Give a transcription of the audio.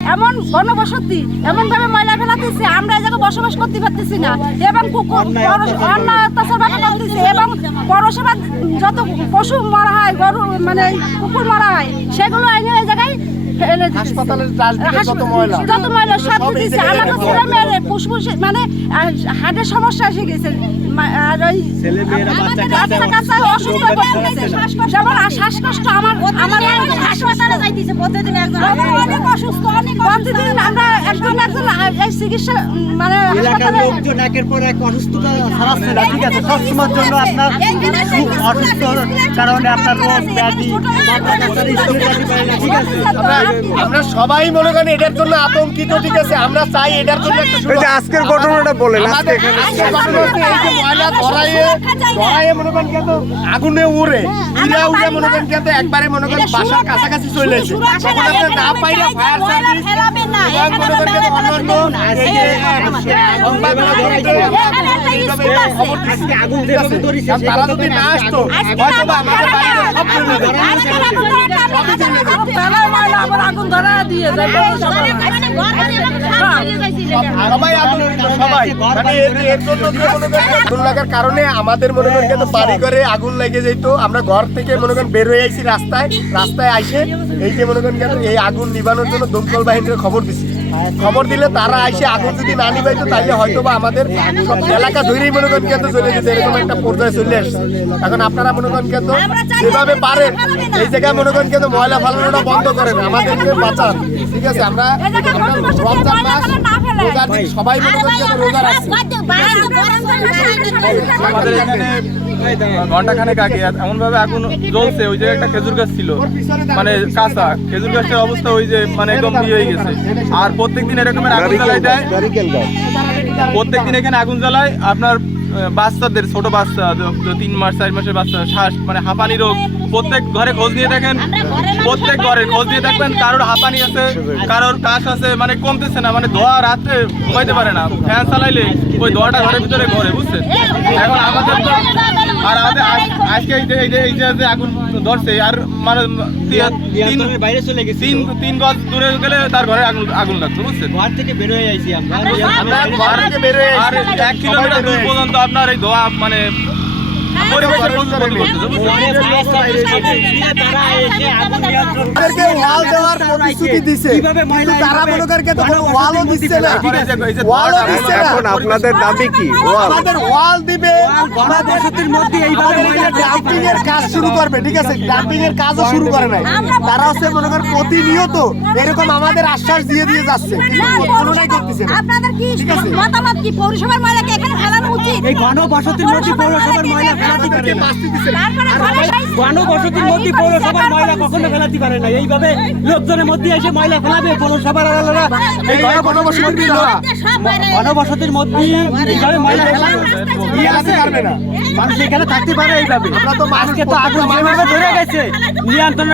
এমন গণবসতি এমন ভাবে ময়লা ফেলাতেছে আমরা এই জায়গায় বসবাস করতে পারতেছি না। এবং কুকুর অন্যায় অত্যাচার ভাবে করতেছে। এবং পৌরসভা যত পশু মারা হয় গরু মানে কুকুর মারা হয় সেগুলো এনে এই জায়গায় মানে হার্টের সমস্যা এসে গেছে। আর ওই শ্বাসকষ্ট আমার প্রতিদিন একজন অনেক অসুস্থ অনেক প্রতিদিন আমরা একজন একজন এই চিকিৎসা মানে এলাকার লোকজন একের পর এক অসুস্থতা ছড়াচ্ছে না ঠিক আছে? সবসময়ের জন্য আপনার অসুস্থ কারণে আপনার রোগ ব্যাধি ঠিক আছে? আমরা আমরা সবাই মনে করেন এটার জন্য আতঙ্কিত ঠিক আছে? আমরা চাই এটার জন্য একটা। আজকের ঘটনাটা বলেন আজকে এই যে ময়লা ধরাইয়ে ধরাইয়ে মনে করেন কিন্তু আগুনে উড়ে। উড়ে উড়ে মনে করেন কিন্তু একবারে মনে করেন বাসার কাছাকাছি চলে এসে। তখন আপনি না। পাইলে ফায়ার সার্ভিস মনে করেন অন্যান্য এই যে সংবাদগুলো দিচ্ছে। আগুন তারা যদি না আসতো ধরা দিয়ে যায় সবাই সবাই লাগার কারণে আমাদের মনে করেন কিন্তু বাড়ি ঘরে আগুন লেগে যেত। আমরা ঘর থেকে মনে করেন বের হয়ে আইছি রাস্তায়। রাস্তায় আইসে এই যে মনে করেন এই আগুন নিবানোর জন্য দমকল বাহিনীর খবর দিছি। খবর দিলে তারা আইসে আগুন যদি না নিবাইতো তাহলে হয়তো বা আমাদের সব এলাকা ধরেই মনে করেন কেন্দ্র চলে যেত এরকম একটা পর্যায়ে চলে আসছে। এখন আপনারা মনে করেন কেন্দ্র যেভাবে পারেন এই জায়গায় মনে করেন কেন্দ্র ময়লা ফালানোটা বন্ধ করেন আমাদেরকে বাঁচান। ঠিক আছে আমরা রমজান মাস রোজার সবাই মনে করেন রোজা রাখছি। আমাদের এখানে ঘণ্টা খানেক আগে এমন ভাবে আগুন জ্বলছে ওই জায়গায় একটা খেজুর গাছ ছিল। মানে কাঁচা। খেজুর গাছটার অবস্থা ওই যে মানে একদম ইয়ে হয়ে গেছে। আর প্রত্যেকদিন এরকমের আগুন জ্বালাই দেয়। প্রত্যেকদিন এখানে আগুন জ্বালায়। আপনার বাচ্চাদের, ছোট বাচ্চা তিন মাস, চার মাসের বাচ্চা, শ্বাস মানে হাঁপানি রোগ, প্রত্যেক ঘরে খোঁজ নিয়ে দেখেন। প্রত্যেক ঘরে খোঁজ নিয়ে দেখবেন কারোর হাঁপানি আছে, কারোর কাশ আছে মানে কমতেছে না মানে ধোয়া রাত্রে ঘুমাইতে পারে না। ফ্যান চালাইলে ওই ধোয়াটা ঘরের ভিতরে ঘরে, বুঝছেন? এখন আমাদের আর আমাদের আজ- আজকে এই যে এই যে আগুন ধরছে আর মানে তিন বাইরে চলে গেছি তিন তিন গজ দূরে গেলে তার ঘরে আগুন আগুন লাগছে বুঝছেন ঘর থেকে বের হয়ে আইছি আমরা আমরা ঘর থেকে বের হয়ে আর এক কিলোমিটার দূর পর্যন্ত আপনার এই ধোয়া মানে পরিবেশের ক্ষতি করতেছে ওয়াল দেওয়ার প্রতিশ্রুতি দিছে। কিন্তু তারা মনে করেন ওয়ালও দিচ্ছে না। ওয়ালও দিচ্ছে না। এখন আপনাদের দাবি কি? আমাদের ওয়াল দিবে। মধ্যে এইভাবে ডাম্পিং এর কাজ শুরু করবে ঠিক আছে? ডাম্পিং এর কাজও শুরু করে নাই। তারা হচ্ছে মনে করেন প্রতিনিয়ত এরকম আমাদের আশ্বাস দিয়ে দিয়ে যাচ্ছে। কোনোটাই করতেছে না। আপনাদের কি মতামত কি? পৌরসভার ময়লাকে এখানে ফেলানো উচিত? এই ঘনবসতির মধ্যে পৌরসভার ময়লা ফেলাতে ঘনবসতির মধ্যে পৌরসভার ময়লা কখনো ফেলাতে পারে না। এইভাবে লোকজনের মধ্যে এসে ময়লা ফেলাবে পৌরসভার আলাদা এই ঘনবসতির মধ্যে এইভাবে ময়লা ফেলাবে না মানুষ এখানে থাকতে পারে এইভাবে। আমরা তো মানুষ আজকে তো আগুন যেভাবে ধরে গেছে নিয়ন্ত্রণ